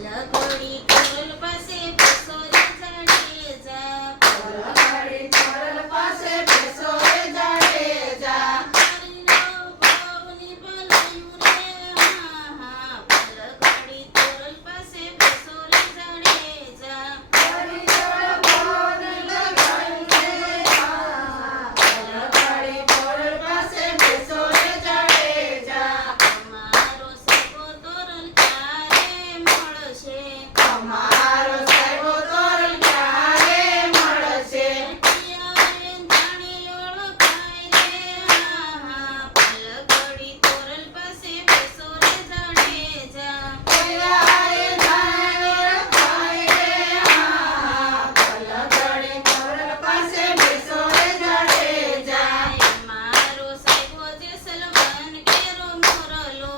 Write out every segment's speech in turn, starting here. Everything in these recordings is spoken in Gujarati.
પલકડી કોરલ પાસે બેસો રે જાડેજા પલકડી કોરલ પાસે બેસો રે જાડેજા હરિયો ભવની ભલાયું રે હા હા પલકડી કોરલ પાસે બેસો રે જાડેજા હરિયો ભવની ભલાયું રે હા પલકડી કોરલ પાસે બેસો રે જાડેજા અમારો સગો તોરણ ક્યારે મળશે અમારો સાહેબો તોરણ ક્યારે મળશે પિયારે જાણે ઓળખાય રે હા હા પલકડી કોરલ પાસે બેસો રે જાડેજા પૈયાએ જાણે ઓળખાય રે હા પલકડી કોરલ પાસે બેસો રે જાડેજા મારો સાહેબો જે સલમાન કેરો મોરલો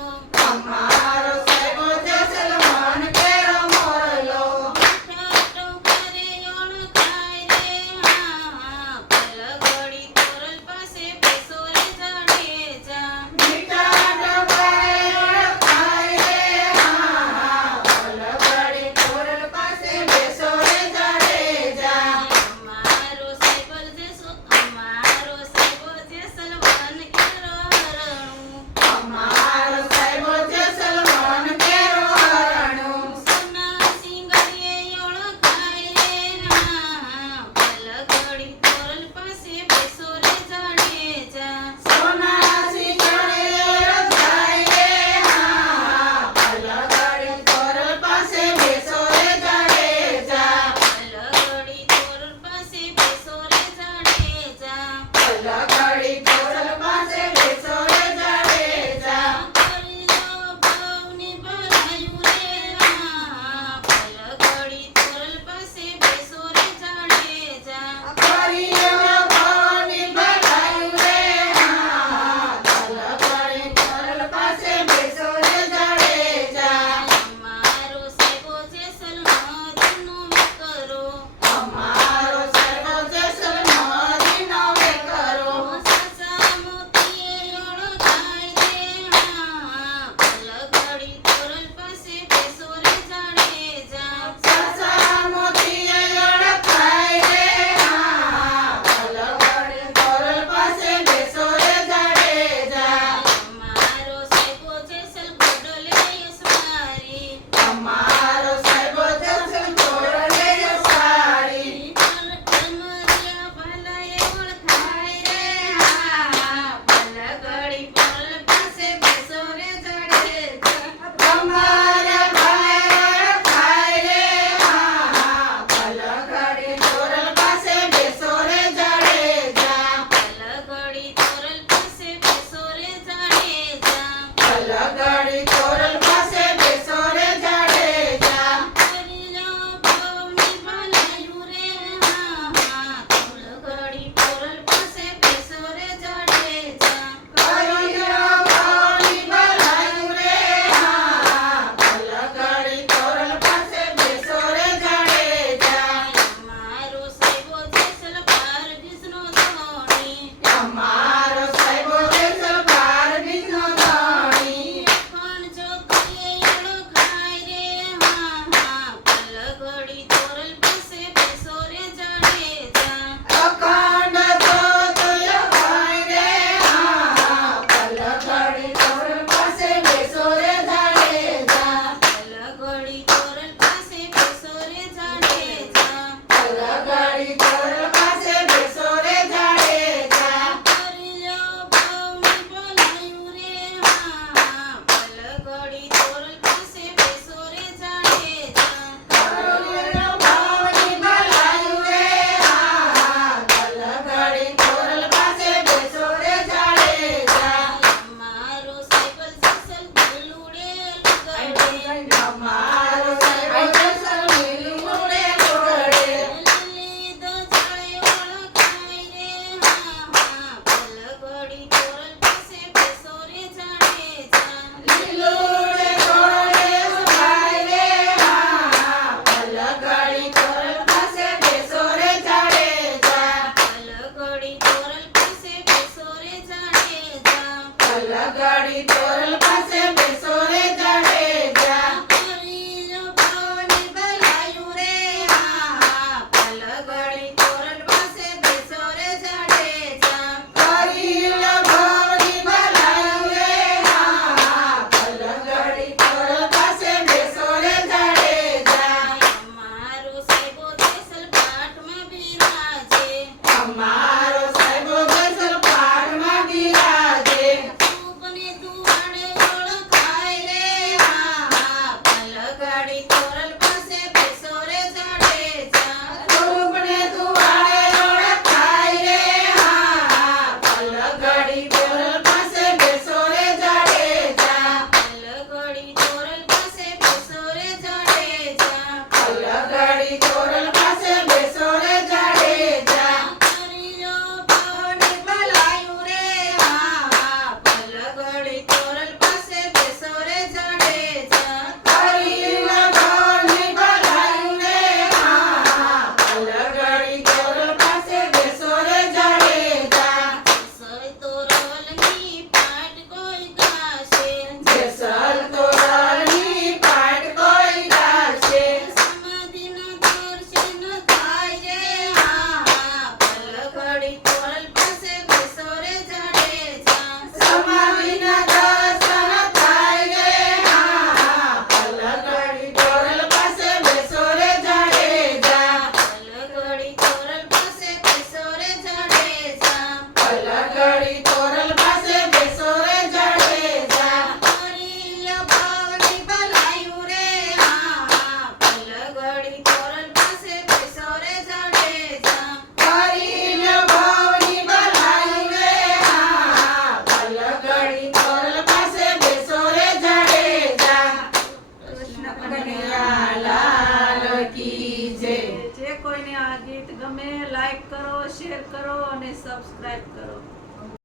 અમારો સાહેબો જસલમાન કેરો મોરલો ઠાઠો કરે ઓળખાય રે હા હા પલકડી કોરલ પાસે બેસો રે જાડેજા મીઠા ડબાએ ઓળખાય રે હા પલકડી કોરલ પાસે બેસો રે જાડેજા અમારો સાહેબો જે સલમાન કેરો હરણું અમારો સાહેબો જસલમાન કેરો હરણું સોના સિંગડીએ ઓળખાય રે હા હા પલકડી કોરલ પાસે બેસો રે જાડેજા સોના સિંગડે ઓળખાય રે હા પલકડી કોરલ પાસે બેસો રે જાડેજા પલકડી કોરલ પાસે બેસો રે જાડેજા પલકડી કોરલ પાસે બેસો રે જાડેજા હરિયો ભવની ભલાયું રે હા હા પલકડી કોરલ પાસે બેસો રે જાડેજા હરિયો ભવની ભલાયું રે હા પલકડી કોરલ પાસે બેસો રે જાડેજા અમારો સાહેબો જે સલમાનનો કરો અમારો સાહેબો જસલમાનનો વે કરો સાસા મોતીએ ઓળખાય રે હા હા પલકડી કોરલ પાસે બેસો રે જાડેજા સાસા મોતીએ ઓળખાય રે હા પલકડી કોરલ પાસે બેસો રે જાડેજા અમારો સાહેબો જે સલગડલે યસવારી અમારો સાહેબો જસલ કોરલે સારી કમરિયા ભલાએ ઓળખાય રે હા હા પલકડી કોરલ પાસે બેસો રે જાડેજા તમારા ભાઈ ઓળખાય રે હા પલકડી કોરલ પાસે બેસો રે જાડેજા પલકડી કોરલ પાસે બેસો રે જાડેજા પલકડી કોરલ પાસે બેસો રે જાડેજા હરિયો ભવની ભલાયું રે હા હા પલકડી કોરલ પાસે બેસો રે જાડેજા હરિયો ભવની ભલાયું રે હા પલકડી કોરલ પાસે બેસો રે જાડેજા અમારો સાહેબો જે સલવાર વિષ્ણુ ધોણી અમારો સાહેબો જસલ પાર બીજનો ધણી અખંડ જ્યોતિએ ઓળખાય રે હા હા પલકડી કોરલ પાસે બેસો રે જાડેજા અખંડ જ્યોતિય ભાઈ રે હા પલકડી કોરલ પાસે બેસો રે જાડેજા પલકડી કોરલ પાસે બેસો રે જાડેજા પલકડી કોરલ પાસે બેસો રે જાડેજા હરિયો ભવની ભલાયું રે હા હા પલકડી કોરલ પાસે બેસો રે જાડેજા હરિયો ભવની ભલાયું રે હા પલકડી કોરલ પાસે બેસો રે જાડેજા મારો સાયકલ જસલ દિલુડે લગડે અમારો સાહેબો જસલ મિલુડે ગોળે લીધો જાળે ઓળખાય રે હા હા પલકડી કોરલ પાસે બેસો રે જાડેજા લીલુડે ગોળે સુભાઈ રે હા પલકડી કોરલ પાસે બેસો રે જાડેજા પલકડી કોરલ પાસે બેસો રે જાડેજા પલકડી કોરલ પાસે બેસો રે જાડેજા હરિયો ગીત ગમે લાઈક કરો, શેર કરો અને સબસ્ક્રાઇબ કરો.